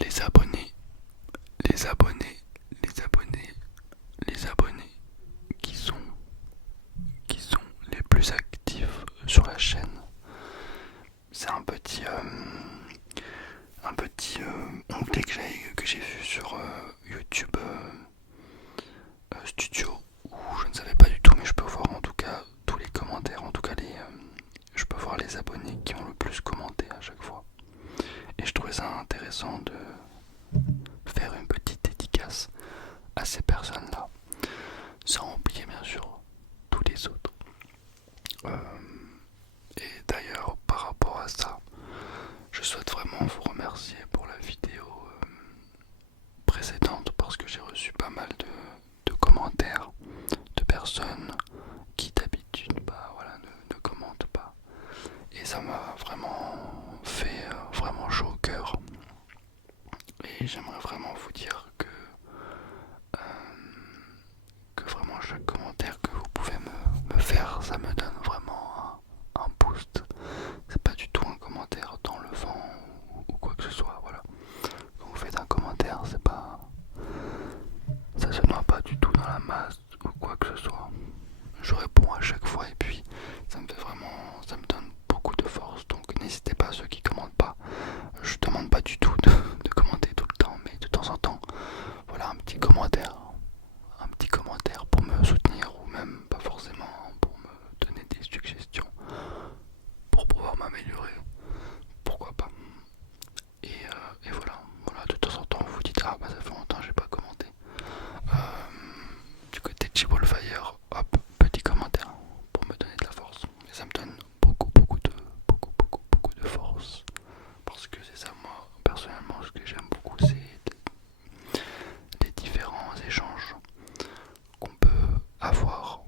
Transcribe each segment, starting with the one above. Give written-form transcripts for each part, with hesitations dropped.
les abonnés, les abonnés, les abonnés, les abonnés qui sont, qui sont les plus actifs sur la chaîne. C'est un petit onglet que j'ai vu sur YouTube Studio où je ne savais pas du tout, mais je peux voir en tout cas tous les commentaires, en tout cas je peux voir les abonnés qui ont le plus commenté à chaque fois. Et je trouvais ça intéressant de faire une petite dédicace à ces personnes-là, sans oublier bien sûr tous les autres. Euh, et d'ailleurs, par rapport à ça, je souhaite vraiment vous remercier pour la vidéo précédente parce que j'ai reçu pas mal de commentaires de personnes qui d'habitude voilà, ne commentent pas. Et ça m'a vraiment fait vraiment chaud au cœur. Et j'aimerais vraiment vous dire que vraiment chaque commentaire que vous pouvez me faire, ça me donne vraiment un boost. C'est pas du tout un commentaire dans le vent ou quoi que ce soit. Voilà. Quand vous faites un commentaire, c'est pas, ça se noie pas du tout dans la masse ou quoi que ce soit. Je réponds à chaque fois et puis ça me fait vraiment, ça me donne beaucoup de force. Donc n'hésitez pas, ceux qui commentent pas. Je demande pas du tout de commenter tout le temps, mais de temps en temps, voilà, un petit commentaire pour me soutenir ou même pas forcément pour me donner des suggestions pour pouvoir m'améliorer. Pourquoi pas. Et voilà, de temps en temps vous dites ah bah ça fait longtemps que j'ai pas commenté. Du côté de Chibolfire, hop, petit commentaire pour me donner de la force. Et ça me donne beaucoup de force. Parce que c'est ça, moi, personnellement, ce que j'aime beaucoup, c'est les différents échanges qu'on peut avoir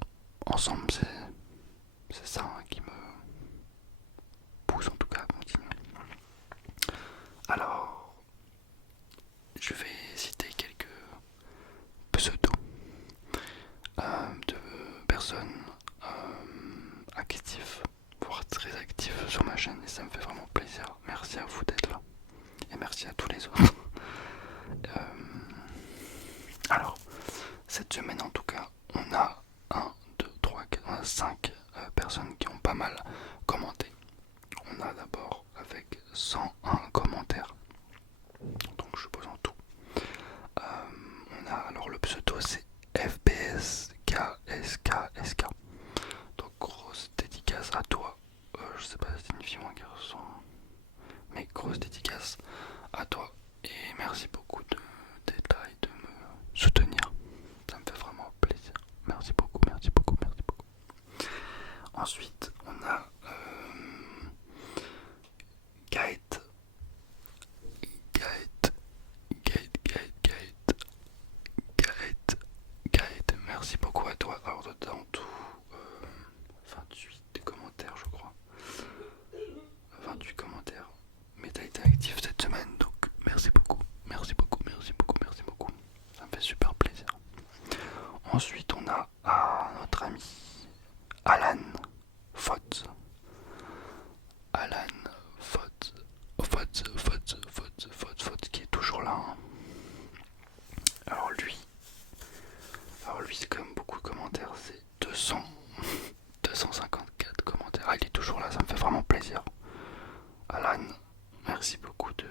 ensemble. C'est ça qui me pousse en tout cas à continuer. Alors, je vais citer quelques pseudos de personnes actives, voire très actives sur ma chaîne et ça me fait vraiment plaisir. Merci à vous d'être là et merci à tous les autres. Alors, cette semaine en tout cas, on a 1, 2, 3, 4, on a 5 personnes qui ont pas mal commenté. On a d'abord avec 101 commentaires, donc je pose en tout. On a alors le pseudo c'est FBSKSKSK. Donc grosse dédicace à toi. Je sais pas si c'est une fille ou un garçon, mais grosse dédicace à toi et merci beaucoup d'être là et de me soutenir. Ça me fait vraiment plaisir. Merci beaucoup, merci beaucoup, merci beaucoup. Ensuite, on a Gaët. Gaët. Gaët, Gaët, Gaët. Gaët. Gaët. Merci beaucoup à toi. Alors, dedans, tout 28 commentaires, je crois. 28 commentaires. Mais t'as été actif cette semaine, donc merci beaucoup. Merci beaucoup, merci beaucoup, merci beaucoup. Ça me fait super plaisir. Ensuite, on a notre ami Alan Fotz. Alan Fotz. Fotz qui est toujours là. Hein. Alors lui c'est quand même beaucoup de commentaires. C'est 254 commentaires. Ah, il est toujours là, ça me fait vraiment plaisir. Alan, merci beaucoup de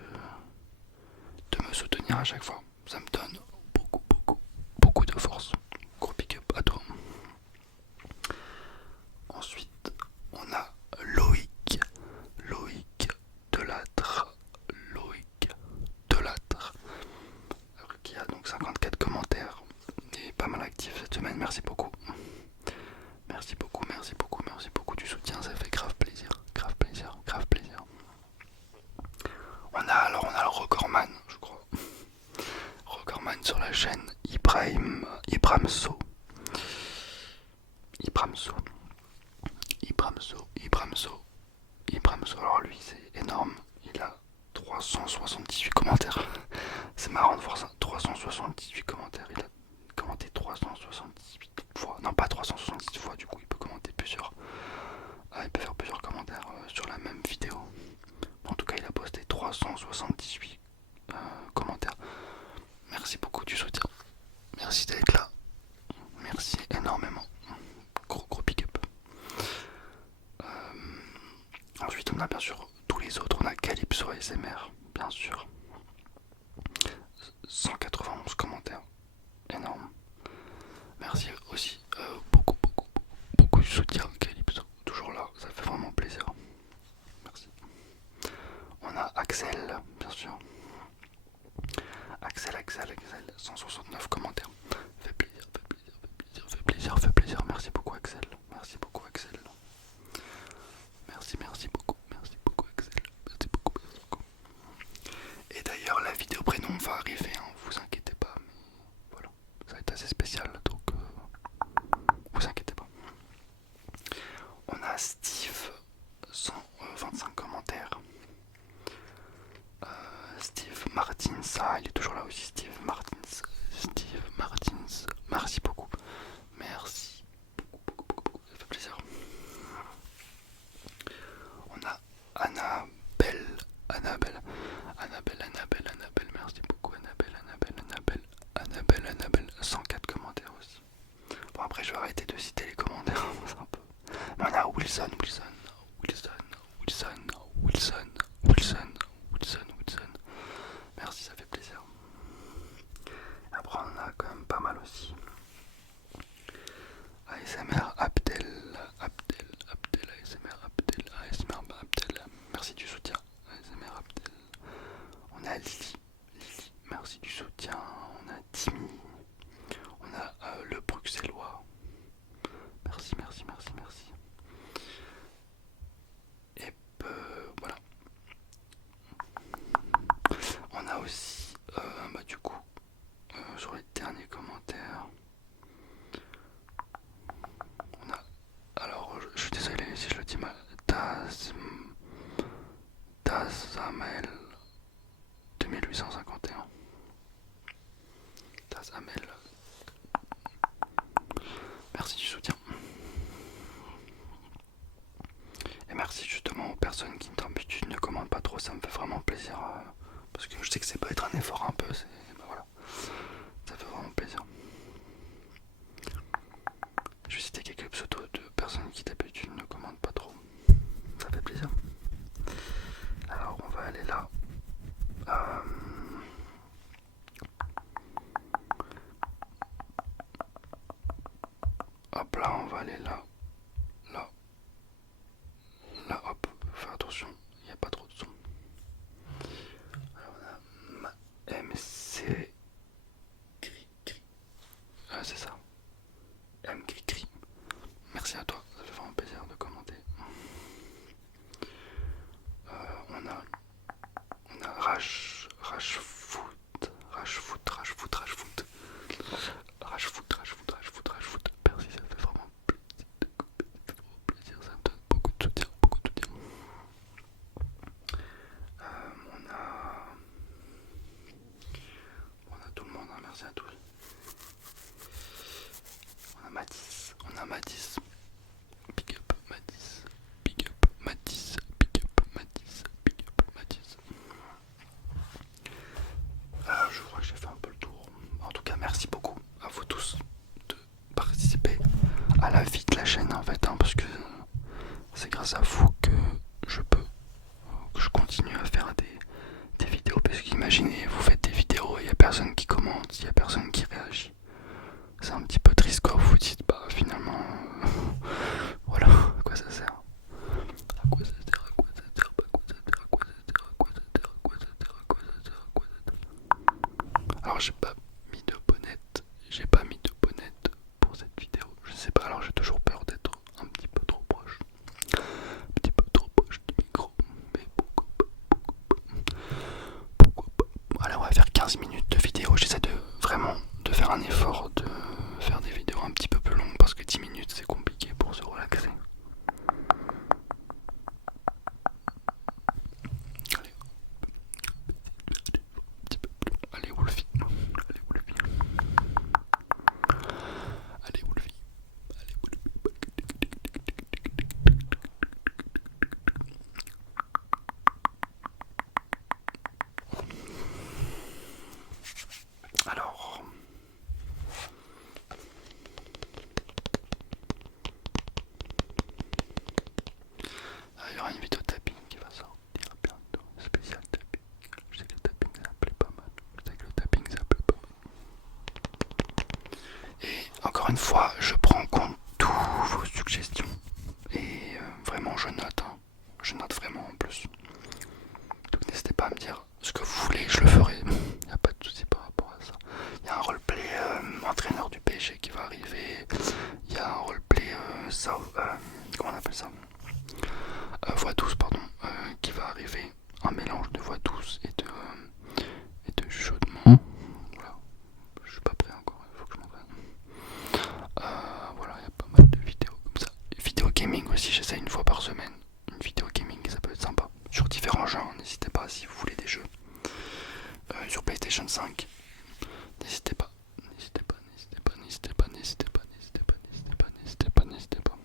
me soutenir à chaque fois. Ça me donne beaucoup de force. Gros pick up à toi. Ensuite, on a Loïc Delattre. Loïc Delattre. Qui a donc 54 commentaires. Et pas mal actif cette semaine. Merci beaucoup. Merci beaucoup du soutien. Ça fait grave plaisir. On a le recordman, je crois. Recordman sur la chaîne Ibramso. Alors lui c'est énorme. Il a 378 commentaires. C'est marrant de voir ça. 378 commentaires. Il a commenté 378 fois. Non, pas 378 fois, du coup il peut commenter plusieurs. Il peut faire plusieurs commentaires sur la même vidéo. En tout cas, il a posté 378 commentaires autres, on a Calypso ASMR, bien sûr. 191 commentaires, énorme. Merci aussi, beaucoup de soutien, Calypso, toujours là, ça fait vraiment plaisir. Merci. On a Axel, bien sûr. Axel, 169 commentaires. Fait plaisir, fait plaisir, fait plaisir, fait plaisir, fait plaisir. Merci beaucoup Axel. Merci beaucoup Axel. Merci beaucoup. Merci beaucoup Axel. Merci beaucoup, merci beaucoup. Et d'ailleurs la vidéo prénom va arriver, hein, vous inquiétez pas, mais voilà. Ça va être assez spécial, donc vous inquiétez pas. On a Steve, 125 commentaires. Steve Martins, il est toujours là aussi, Steve Martins, merci beaucoup, merci beaucoup, ça fait plaisir. On a Annabelle, merci beaucoup, Annabelle, 104 commentaires aussi. Bon, après je vais arrêter de citer les commentaires, c'est un peu. Mais on a Wilson, merci, ça fait plaisir. Après on en a quand même pas mal aussi. ASMR Abdel, ASMR Abdel, merci du soutien. ASMR Abdel. On a Lily, merci du soutien. On a Timmy, on a le Bruxellois. Merci. Et voilà. On a aussi, du coup, sur les derniers commentaires, on a, alors je suis désolé si je le dis mal, Tazamel 2851. Tazamel, merci du soutien. Et merci justement aux personnes qui d'habitude ne commandent pas trop, ça me fait vraiment plaisir. Parce que je sais que c'est peut être un effort un peu, voilà, ça fait vraiment plaisir. Je vais citer quelques pseudos de personnes qui d'habitude ne commandent pas trop, ça fait plaisir. Alors on va aller là. Hop là, on va aller là, hop, fais attention, il n'y a pas trop de son. Alors on a MC c'est ça, M Cri. Merci à toi, ça fait vraiment plaisir de commenter. On a Rashfoot. Merci, ça fait vraiment plaisir, ça me donne beaucoup de soutien. On a tout le monde, hein, merci à tous. On a Mathis. Big up Mathis. Je crois que j'ai fait un peu le tour. En tout cas, merci beaucoup à vous tous de participer à la vie de la chaîne en fait, hein, parce que c'est grâce à vous que je continue à faire des vidéos. Parce qu'imaginez, vous faites des vidéos et il n'y a personne qui commente, il n'y a personne qui réagit. C'est un petit peu triste quand vous vous dites, bah finalement, voilà, à quoi ça sert? Alors j'ai pas mis de bonnette pour cette vidéo, je sais pas, alors j'ai toujours peur d'être un petit peu trop proche du micro, mais pourquoi pas. Allez, on va faire 15 minutes de vidéo, j'essaie vraiment de faire un effort de faire des vidéos un petit peu plus longues parce que 10 minutes c'est compliqué pour se relaxer. Allez, Wolfie, allez une fois, je prends en compte toutes vos suggestions. Et vraiment, je note. Hein. Je note vraiment en plus. Donc n'hésitez pas à me dire ce que vous voulez, je le ferai. Il n'y a pas de souci par rapport à ça. Il y a un roleplay entraîneur du PSG qui va arriver. Il y a un roleplay comment on appelle ça, voix douce, pardon, qui va arriver. Un mélange de voix douce et de chuchotement. Voilà. Je suis pas prêt encore, il faut que je m'entraîne. Voilà, il y a pas mal de vidéos comme ça. Vidéo gaming aussi, j'essaie une fois par semaine. Une vidéo gaming, ça peut être sympa. Sur différents jeux, n'hésitez pas si vous voulez des jeux. Sur PlayStation 5, n'hésitez pas. N'hésitez pas, n'hésitez pas, n'hésitez pas, n'hésitez pas, n'hésitez pas, n'hésitez pas, n'hésitez pas, n'hésitez pas.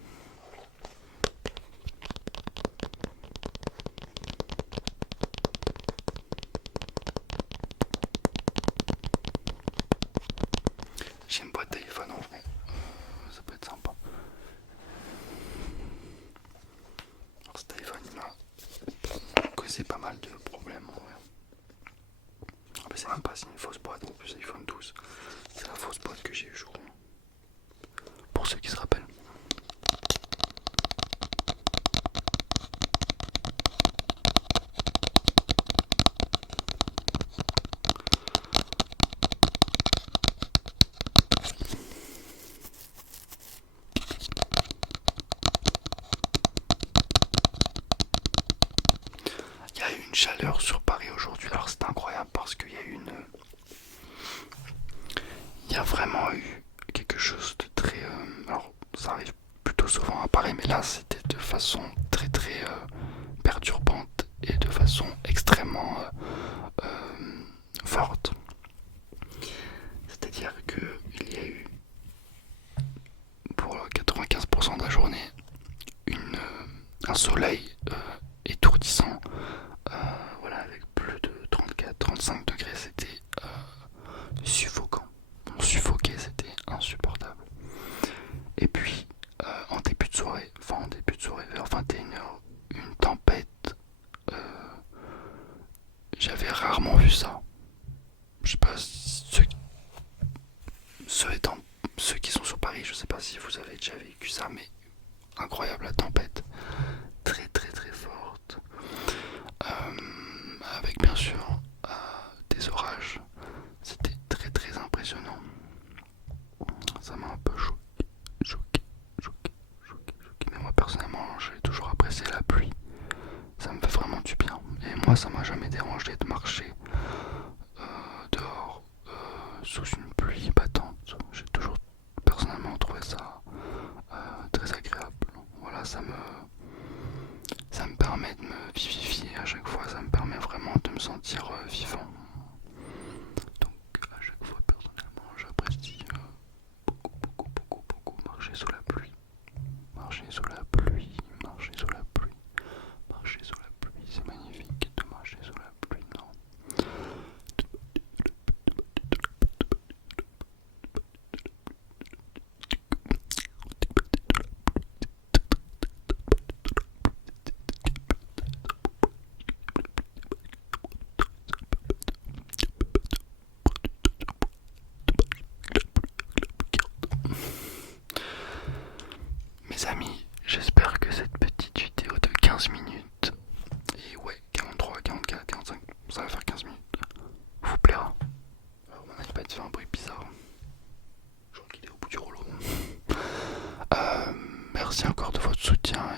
J'ai une boîte téléphone en vrai, ça peut être sympa. Alors ce téléphone il m'a causé pas mal de problèmes en vrai. Ah, mais c'est même pas si une fausse boîte, en plus iPhone 12. C'est la fausse boîte que j'ai eu jour. Pour ceux qui se rappellent. Il y a eu une chaleur sur Paris aujourd'hui, alors c'est incroyable parce qu'il y a eu il y a vraiment eu quelque chose de très... alors ça arrive plutôt souvent à Paris, mais là c'était de façon très très perturbante et de façon extrêmement forte. C'est-à-dire qu'il y a eu pour 95% de la journée un soleil étourdissant, voilà, avec plus de 34-35 degrés, c'était suffocant. On suffoquait, c'était insupportable. Et puis en début de soirée, vers 21h, une tempête. J'avais rarement vu ça. Je sais pas, ceux qui sont sur Paris, je sais pas si vous avez déjà vécu ça, mais incroyable la tempête. Très très très forte. Avec bien sûr des orages. C'était très très impressionnant. Ça m'a un peu choqué. Mais moi personnellement, j'ai toujours apprécié la pluie. Ça me fait vraiment du bien. Et moi, ça m'a jamais dérangé de marcher dehors sous une pluie battante. J'ai toujours personnellement trouvé ça très agréable. Voilà, ça me permet de me vivifier à chaque fois. Ça me permet vraiment de me sentir vivant. Donc à chaque fois, personnellement, j'apprécie beaucoup marcher sous la pluie. Marcher sous la pluie, marcher sous la pluie, marcher sous la pluie, c'est magnifique de marcher sous la pluie, non? Mes amis, j'espère que cette petite vidéo de 15 minutes, et ouais, 43, 44, 45, ça va faire 15 minutes, vous plaira. Alors mon iPad fait un bruit bizarre. Je crois qu'il est au bout du rouleau. Merci encore de votre soutien